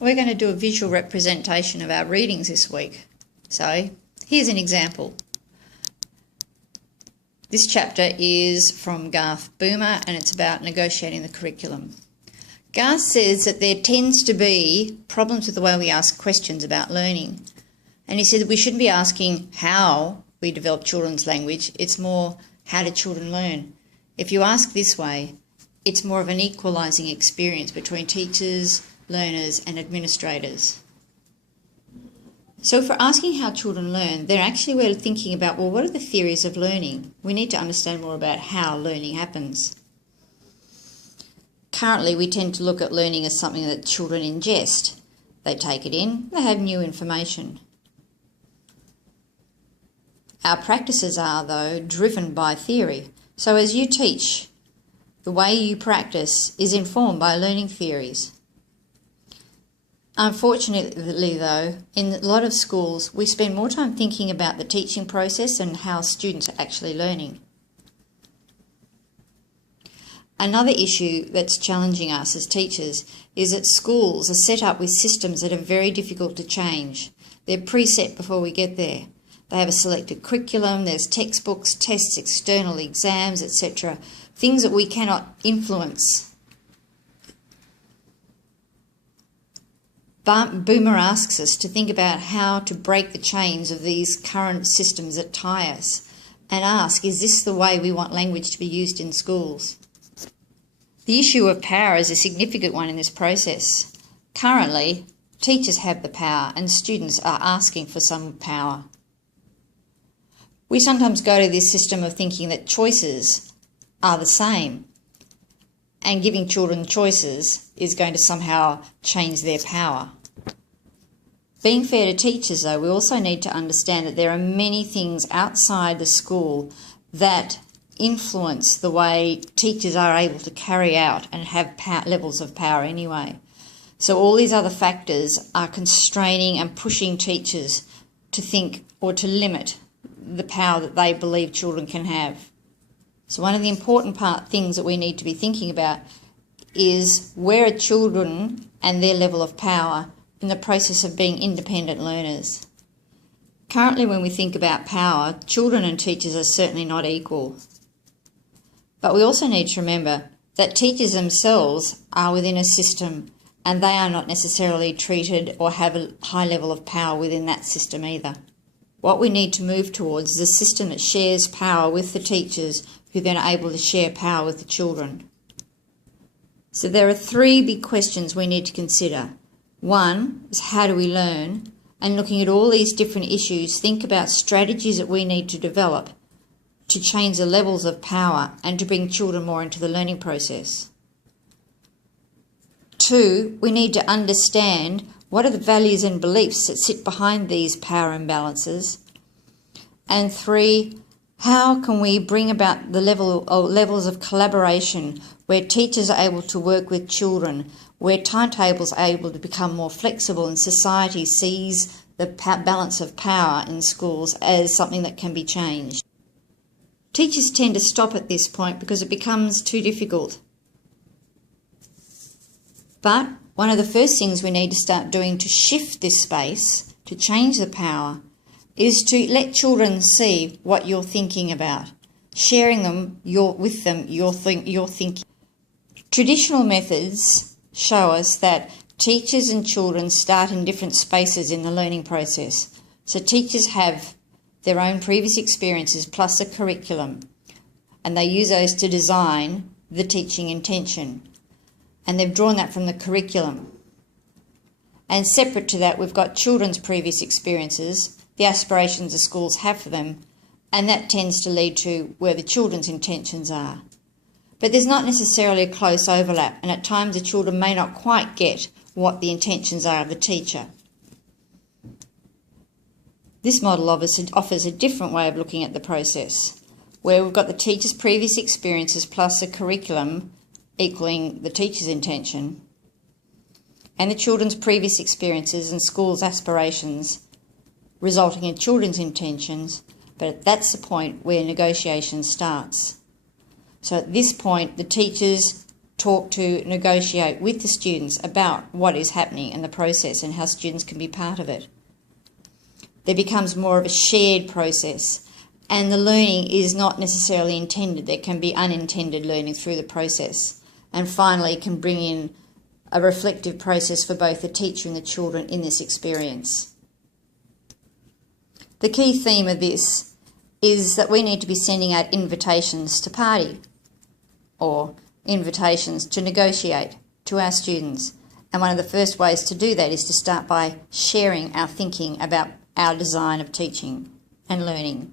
We're going to do a visual representation of our readings this week. So here's an example. This chapter is from Garth Boomer and it's about negotiating the curriculum. Garth says that there tends to be problems with the way we ask questions about learning. And he said that we shouldn't be asking how we develop children's language, it's more how do children learn. If you ask this way, it's more of an equalising experience between teachers, learners and administrators. So if we're asking how children learn, then actually we're thinking about, well, what are the theories of learning? We need to understand more about how learning happens. Currently, we tend to look at learning as something that children ingest. They take it in, they have new information. Our practices are, though, driven by theory. So as you teach, the way you practice is informed by learning theories. Unfortunately, though, in a lot of schools, we spend more time thinking about the teaching process and how students are actually learning. Another issue that's challenging us as teachers is that schools are set up with systems that are very difficult to change. They're preset before we get there. They have a selected curriculum, there's textbooks, tests, external exams, etc. Things that we cannot influence. Boomer asks us to think about how to break the chains of these current systems that tie us and ask, is this the way we want language to be used in schools? The issue of power is a significant one in this process. Currently, teachers have the power and students are asking for some power. We sometimes go to this system of thinking that choices are the same and giving children choices is going to somehow change their power. Being fair to teachers, though, we also need to understand that there are many things outside the school that influence the way teachers are able to carry out and have levels of power anyway. So all these other factors are constraining and pushing teachers to think or to limit the power that they believe children can have. So one of the important things that we need to be thinking about is where are children and their level of power in the process of being independent learners. Currently, when we think about power, children and teachers are certainly not equal. But we also need to remember that teachers themselves are within a system and they are not necessarily treated or have a high level of power within that system either. What we need to move towards is a system that shares power with the teachers who then are able to share power with the children. So there are three big questions we need to consider. One is how do we learn? And looking at all these different issues, think about strategies that we need to develop to change the levels of power and to bring children more into the learning process. Two, we need to understand what are the values and beliefs that sit behind these power imbalances. And three, how can we bring about the levels of collaboration where teachers are able to work with children, where timetables are able to become more flexible and society sees the balance of power in schools as something that can be changed. Teachers tend to stop at this point because it becomes too difficult. But one of the first things we need to start doing to shift this space, to change the power, is to let children see what you're thinking about, sharing with them your thinking. Traditional methods show us that teachers and children start in different spaces in the learning process. So teachers have their own previous experiences plus a curriculum, and they use those to design the teaching intention. And they've drawn that from the curriculum. And separate to that, we've got children's previous experiences, the aspirations the schools have for them, and that tends to lead to where the children's intentions are. But there's not necessarily a close overlap, and at times the children may not quite get what the intentions are of the teacher. This model offers a different way of looking at the process, where we've got the teacher's previous experiences plus a curriculum equaling the teacher's intention, and the children's previous experiences and school's aspirations resulting in children's intentions, but that's the point where negotiation starts. So at this point, the teachers talk to, negotiate with the students about what is happening in the process and how students can be part of it. There becomes more of a shared process, and the learning is not necessarily intended. There can be unintended learning through the process, and finally can bring in a reflective process for both the teacher and the children in this experience. The key theme of this is that we need to be sending out invitations to party or invitations to negotiate to our students. And one of the first ways to do that is to start by sharing our thinking about our design of teaching and learning.